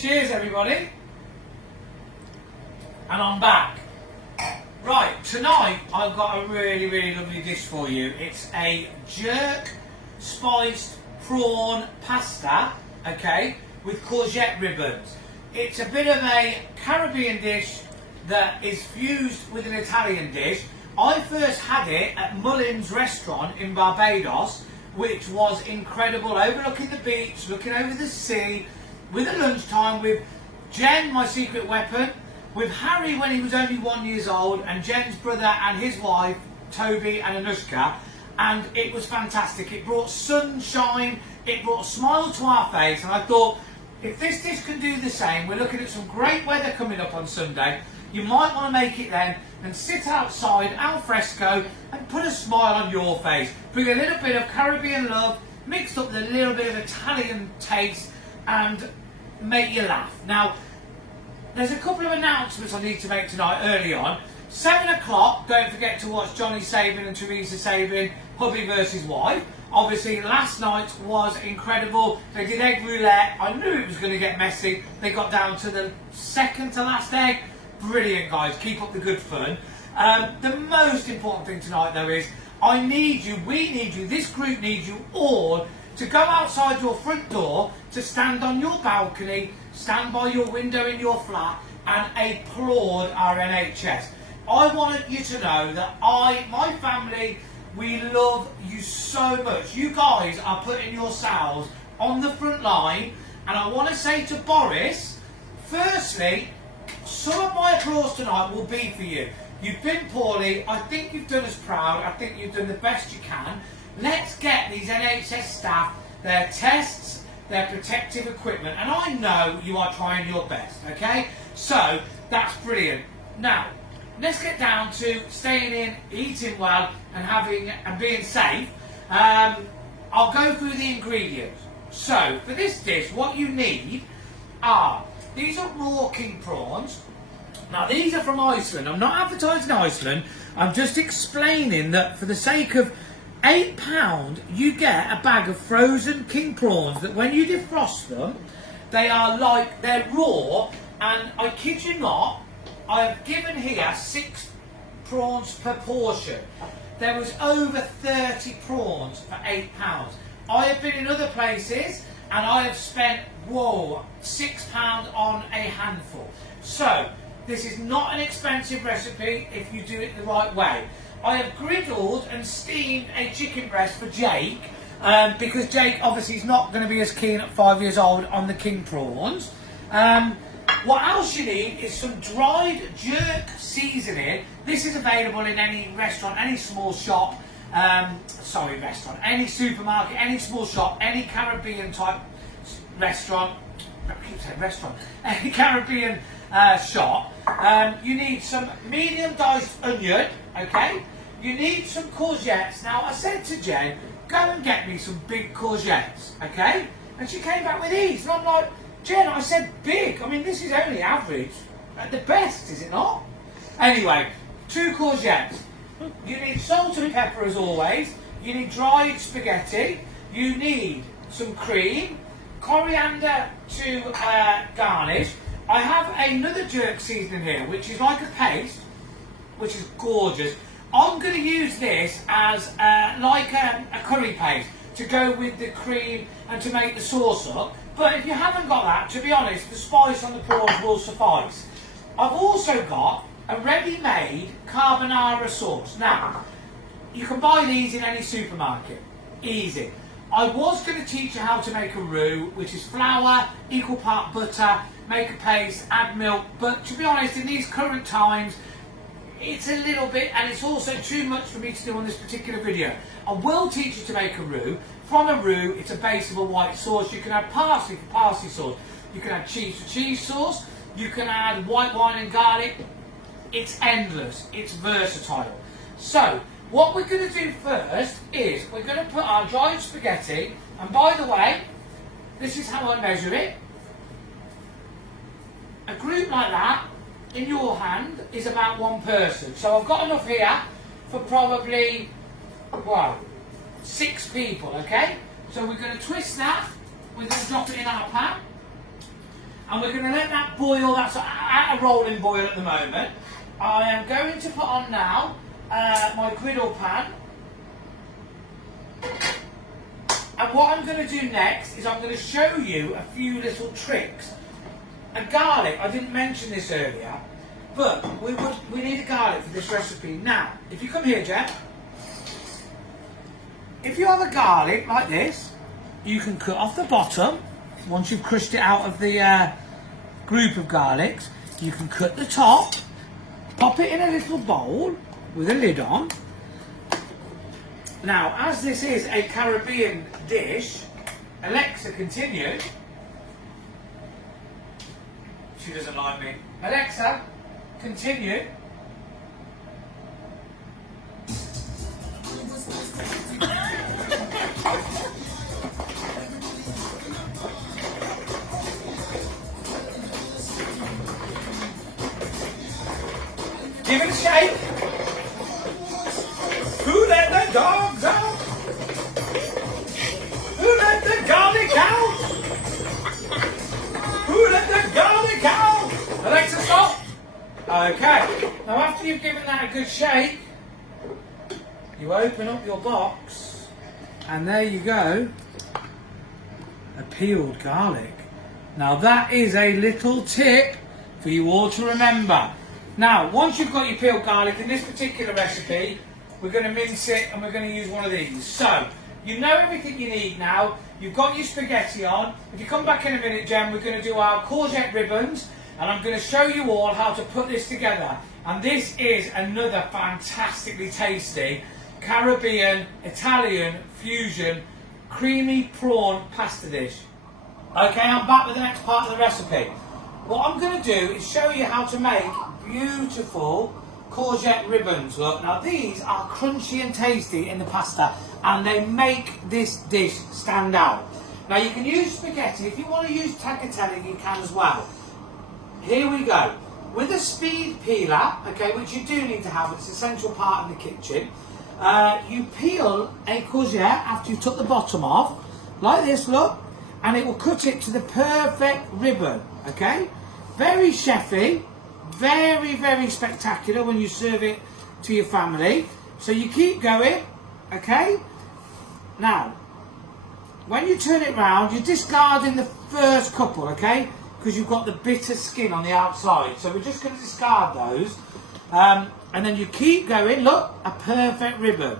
Cheers everybody. And I'm back. Right, tonight I've got a really lovely dish for you. It's a jerk spiced prawn pasta, okay, with courgette ribbons. It's a bit of a Caribbean dish that is fused with an Italian dish. I first had it at Mullin's restaurant in Barbados, which was incredible, overlooking the beach, looking over the sea, with a lunchtime with Jen, my secret weapon, with Harry when he was only 1 year old, and Jen's brother and his wife, Toby and Anushka, and it was fantastic. It brought sunshine, it brought a smile to our face, and I thought, if this dish can do the same, we're looking at some great weather coming up on Sunday, you might want to make it then and sit outside al fresco and put a smile on your face. Bring a little bit of Caribbean love mixed up with a little bit of Italian taste and make you laugh. Now, there's a couple of announcements I need to make tonight early on. 7 o'clock, don't forget to watch Johnny Sabin and Teresa Sabin, hubby versus wife. Obviously, last night was incredible. They did egg roulette. I knew it was going to get messy. They got down to the second to last egg. Brilliant, guys. Keep up the good fun. The most important thing tonight, though, is I need you, we need you, this group needs you all to go outside your front door, to stand on your balcony, stand by your window in your flat and applaud our NHS. I want you to know that my family, we love you so much. You guys are putting yourselves on the front line, and I want to say to Boris, firstly, some of my applause tonight will be for you. You've been poorly, I think you've done us proud, I think you've done the best you can. Let's get these NHS staff their tests, their protective equipment, and I know you are trying your best, okay? So, that's brilliant. Now, let's get down to staying in, eating well, and being safe. I'll go through the ingredients. So, for this dish, what you need are, these are raw king prawns. Now, these are from Iceland. I'm not advertising Iceland. I'm just explaining that for the sake of £8, you get a bag of frozen king prawns that when you defrost them, they're raw, and I kid you not, I have given here 6 prawns per portion. There was over 30 prawns for £8. I have been in other places and I have spent, £6 on a handful. So, this is not an expensive recipe if you do it the right way. I have griddled and steamed a chicken breast for Jake, because Jake obviously is not going to be as keen at 5 years old on the king prawns. What else you need is some dried jerk seasoning. This is available in any restaurant, any small shop, any supermarket, any small shop, any Caribbean type restaurant. I keep saying restaurant. Any Caribbean shop. You need some medium diced onion, okay? You need some courgettes. Now, I said to Jen, go and get me some big courgettes, okay? And she came back with these. And I'm like, Jen, I said big. I mean, this is only average. At the best, is it not? Anyway, 2 courgettes. You need salt and pepper as always. You need dried spaghetti. You need some cream, coriander to garnish. I have another jerk seasoning here, which is like a paste, which is gorgeous. I'm going to use this as like a curry paste to go with the cream and to make the sauce up. But if you haven't got that, to be honest, the spice on the prawns will suffice. I've also got a ready-made carbonara sauce. Now, you can buy these in any supermarket. Easy. I was going to teach you how to make a roux, which is flour, equal part butter, make a paste, add milk, but to be honest, in these current times, it's a little bit, and it's also too much for me to do on this particular video. I will teach you to make a roux. From a roux, it's a base of a white sauce. You can add parsley for parsley sauce. You can add cheese for cheese sauce. You can add white wine and garlic. It's endless. It's versatile. So, what we're going to do first is we're going to put our dried spaghetti, and by the way, this is how I measure it. A group like that in your hand is about 1 person. So I've got enough here for probably, 6 people, okay? So we're going to twist that, we're going to drop it in our pan, and we're going to let that boil. That's at a rolling boil at the moment. I am going to put on now my griddle pan. And what I'm going to do next is I'm going to show you a few little tricks. And garlic, I didn't mention this earlier, but we need a garlic for this recipe. Now, if you come here, Jen, if you have a garlic like this, you can cut off the bottom. Once you've crushed it out of the group of garlics, you can cut the top, pop it in a little bowl with a lid on. Now, as this is a Caribbean dish, Alexa, continue. She doesn't like me. Alexa, continue. Give it a shake. Who let the dogs out? Who let the garlic out? Who let the garlic out? Alexa, stop. Okay. Now after you've given that a good shake, you open up your box, and there you go. A peeled garlic. Now that is a little tip for you all to remember. Now, once you've got your peeled garlic, in this particular recipe, we're going to mince it and we're going to use one of these. So, you know everything you need now. You've got your spaghetti on. If you come back in a minute, Jen, we're going to do our courgette ribbons, and I'm going to show you all how to put this together. And this is another fantastically tasty Caribbean, Italian fusion creamy prawn pasta dish. Okay, I'm back with the next part of the recipe. What I'm going to do is show you how to make beautiful courgette ribbons. Look, now these are crunchy and tasty in the pasta, and they make this dish stand out. Now you can use spaghetti. If you want to use tagliatelle, you can as well. Here we go. With a speed peeler, okay, which you do need to have, it's an essential part in the kitchen. You peel a courgette after you've took the bottom off, like this, look, and it will cut it to the perfect ribbon, okay? Very chefy, very, very spectacular when you serve it to your family. So you keep going, okay? Now, when you turn it round, you're discarding the first couple, okay? Because you've got the bitter skin on the outside. So we're just going to discard those. And then you keep going. Look, a perfect ribbon.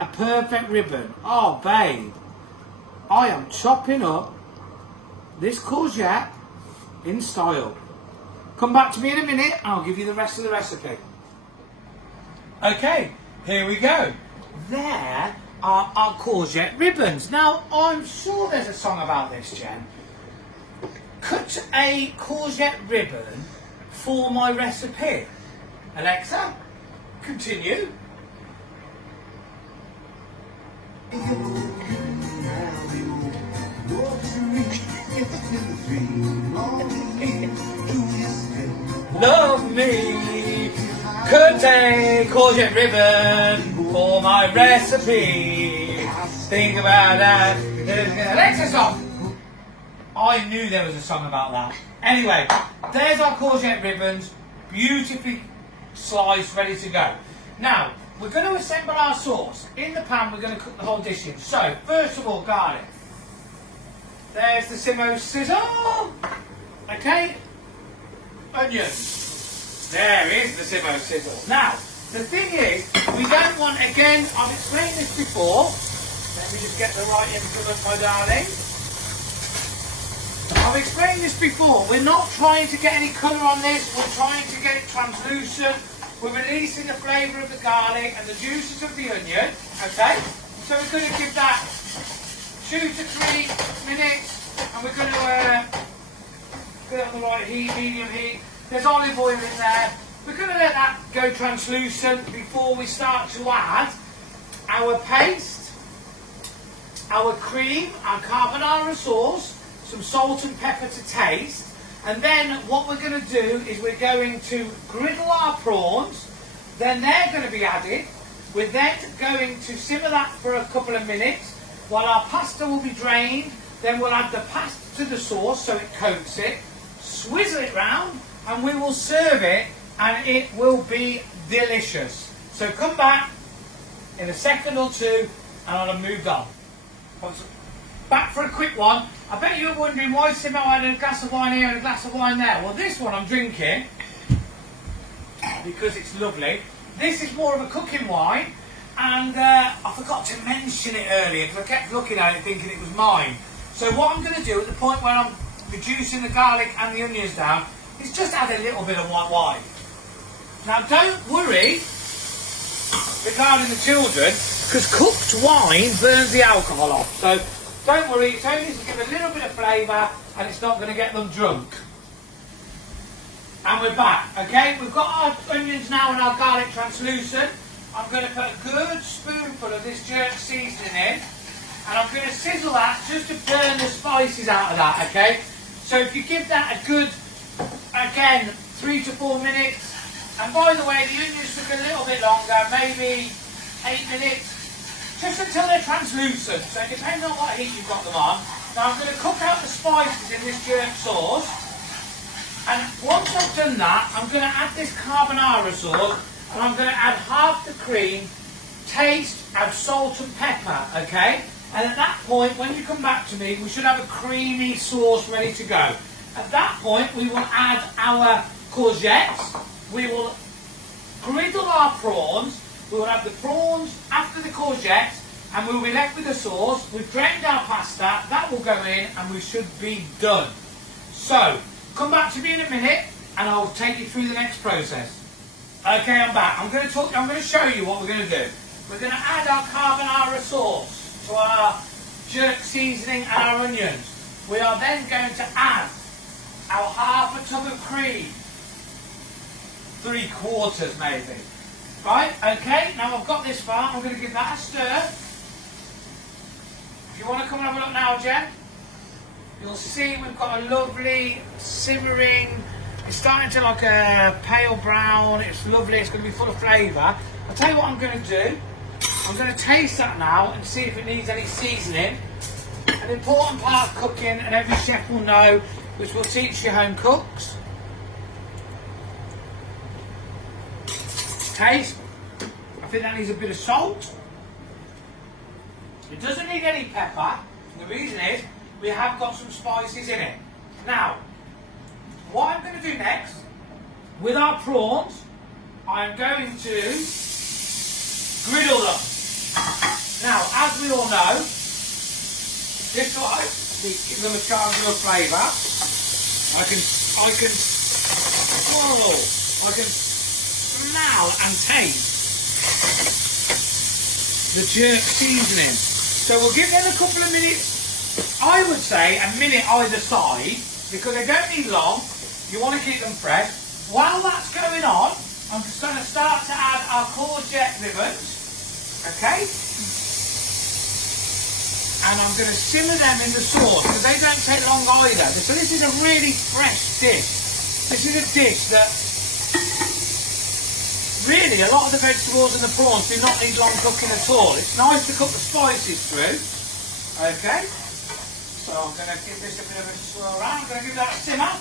A perfect ribbon. Oh, babe. I am chopping up this courgette in style. Come back to me in a minute. I'll give you the rest of the recipe. Okay, here we go. There are our courgette ribbons. Now, I'm sure there's a song about this, Jen. Cut a courgette ribbon for my recipe. Alexa, continue. Love me, cut a courgette ribbon for my recipe. Think about that. Alexa, stop. I knew there was a song about that. Anyway, there's our courgette ribbons, beautifully sliced, ready to go. Now, we're going to assemble our sauce. In the pan, we're going to cook the whole dish in. So, first of all, garlic. There's the Simo sizzle. Okay. Onions. There is the Simo sizzle. Now, the thing is, we don't want, again, I've explained this before. Let me just get the right implement, my darling. I've explained this before. We're not trying to get any colour on this. We're trying to get it translucent. We're releasing the flavour of the garlic and the juices of the onion. Okay? So we're going to give that 2 to 3 minutes, and we're going to put it on the right heat, medium heat. There's olive oil in there. We're going to let that go translucent before we start to add our paste, our cream, our carbonara sauce, some salt and pepper to taste, and then what we're going to do is we're going to griddle our prawns, then they're going to be added. We're then going to simmer that for a couple of minutes while our pasta will be drained, then we'll add the pasta to the sauce so it coats it, swizzle it round, and we will serve it, and it will be delicious. So come back in a second or two, and I'll have moved on. Back for a quick one. I bet you're wondering why Simo had a glass of wine here and a glass of wine there. Well, this one I'm drinking because it's lovely. This is more of a cooking wine, and I forgot to mention it earlier because I kept looking at it thinking it was mine. So what I'm going to do at the point where I'm reducing the garlic and the onions down is just add a little bit of white wine. Now don't worry regarding the children, because cooked wine burns the alcohol off. So don't worry, it's only to give a little bit of flavour and it's not going to get them drunk. And we're back, okay? We've got our onions now and our garlic translucent. I'm going to put a good spoonful of this jerk seasoning in, and I'm going to sizzle that just to burn the spices out of that, okay? So if you give that a good, again, 3 to 4 minutes, and by the way, the onions took a little bit longer, maybe 8 minutes, just until they're translucent. So depending on what heat you've got them on. Now I'm going to cook out the spices in this jerk sauce. And once I've done that, I'm going to add this carbonara sauce, and I'm going to add half the cream, taste, add salt and pepper, okay? And at that point, when you come back to me, we should have a creamy sauce ready to go. At that point, we will add our courgettes, we will griddle our prawns, we will have the prawns after the courgettes, and we'll be left with the sauce. We've drained our pasta, that will go in, and we should be done. So, come back to me in a minute, and I'll take you through the next process. Okay, I'm back. I'm going to show you what we're going to do. We're going to add our carbonara sauce to our jerk seasoning and our onions. We are then going to add our half a tub of cream. 3/4 maybe. Right, okay, now I've got this far, I'm going to give that a stir. If you want to come and have a look now, Jen, you'll see we've got a lovely simmering, it's starting to like a pale brown, it's lovely, it's going to be full of flavour. I'll tell you what I'm going to do. I'm going to taste that now and see if it needs any seasoning. An important part of cooking, and every chef will know, which will teach your home cooks. Taste. I think that needs a bit of salt. It doesn't need any pepper. The reason is we have got some spices in it. Now, what I'm going to do next with our prawns, I'm going to griddle them. Now, as we all know, this way we give them a chance of flavour. I can smell and taste the jerk seasoning. So we'll give them a couple of minutes, I would say a minute either side, because they don't need long, you want to keep them fresh. While that's going on, I'm just going to start to add our courgette ribbons, okay? And I'm going to simmer them in the sauce, because they don't take long either. So this is a really fresh dish. This is a dish that really, a lot of the vegetables and the prawns do not need long cooking at all. It's nice to cook the spices through. Okay. So I'm going to give this a bit of a swirl around. I'm going to give that a simmer.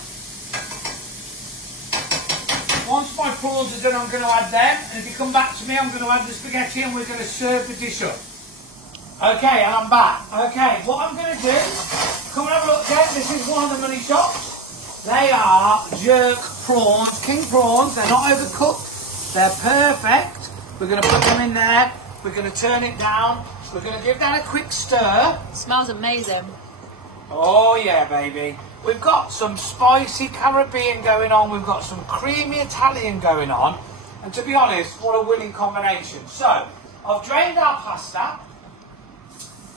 Once my prawns are done, I'm going to add them. And if you come back to me, I'm going to add the spaghetti and we're going to serve the dish up. Okay, and I'm back. Okay, what I'm going to do, come and have a look, Jen. This is one of the money shops. They are jerk prawns, king prawns. They're not overcooked. They're perfect. We're going to put them in there. We're going to turn it down. We're going to give that a quick stir. Smells amazing. Oh yeah, baby. We've got some spicy Caribbean going on. We've got some creamy Italian going on. And to be honest, what a winning combination. So, I've drained our pasta.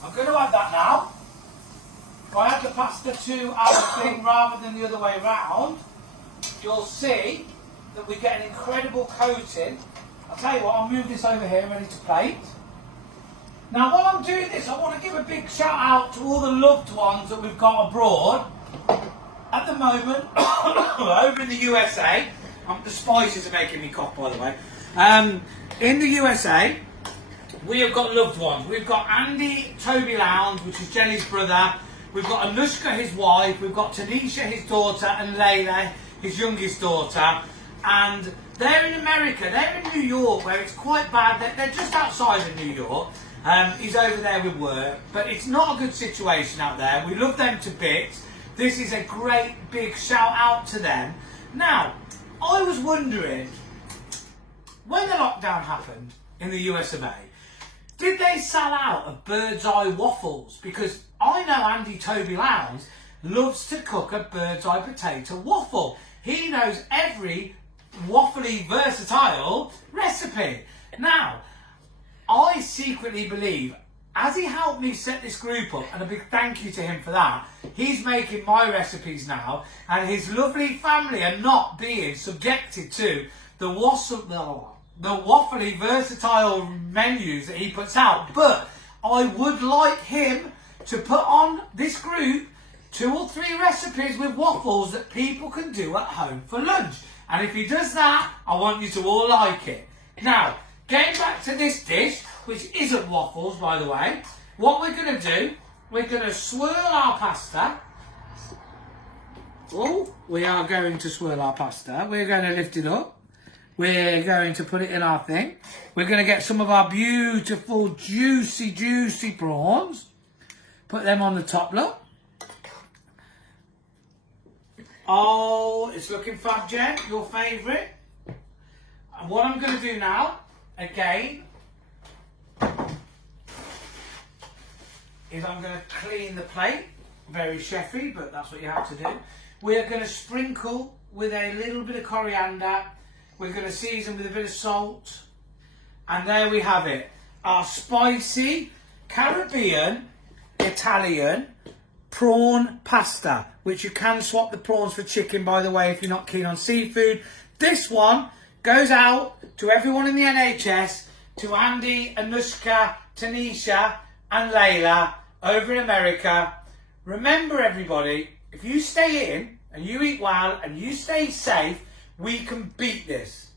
I'm going to add that now. If I add the pasta to our thing rather than the other way round, you'll see that we get an incredible coating. I'll tell you what, I'll move this over here ready to plate. Now while I'm doing this, I want to give a big shout out to all the loved ones that we've got abroad. At the moment, over in the USA, the spices are making me cough by the way. In the USA, we have got loved ones. We've got Andy Toby Lowndes, which is Jenny's brother. We've got Anushka, his wife. We've got Tanisha, his daughter, and Layla, his youngest daughter. And they're in America. They're in New York, where it's quite bad. They're just outside of New York. He's over there with work, but it's not a good situation out there. We love them to bits. This is a great big shout out to them. Now, I was wondering, when the lockdown happened in the US of A, did they sell out of bird's eye waffles? Because I know Andy Toby Lowndes loves to cook a bird's eye potato waffle. He knows every waffly versatile recipe. Now, I secretly believe, as he helped me set this group up, and a big thank you to him for that, he's making my recipes now, and his lovely family are not being subjected to the waffly versatile menus that he puts out. But I would like him to put on this group 2 or 3 recipes with waffles that people can do at home for lunch. And if he does that, I want you to all like it. Now, getting back to this dish, which isn't waffles, by the way, what we're going to do, we're going to swirl our pasta. Oh, we are going to swirl our pasta. We're going to lift it up. We're going to put it in our thing. We're going to get some of our beautiful, juicy prawns. Put them on the top, look. Oh, it's looking fab, Jen. Your favourite. And what I'm going to do now, again, is I'm going to clean the plate. Very chefy, but that's what you have to do. We're going to sprinkle with a little bit of coriander. We're going to season with a bit of salt. And there we have it. Our spicy Caribbean Italian prawn pasta, which you can swap the prawns for chicken, by the way, if you're not keen on seafood. This one goes out to everyone in the NHS, to Andy, Anushka, Tanisha and Layla over in America. Remember, everybody, if you stay in and you eat well and you stay safe, we can beat this.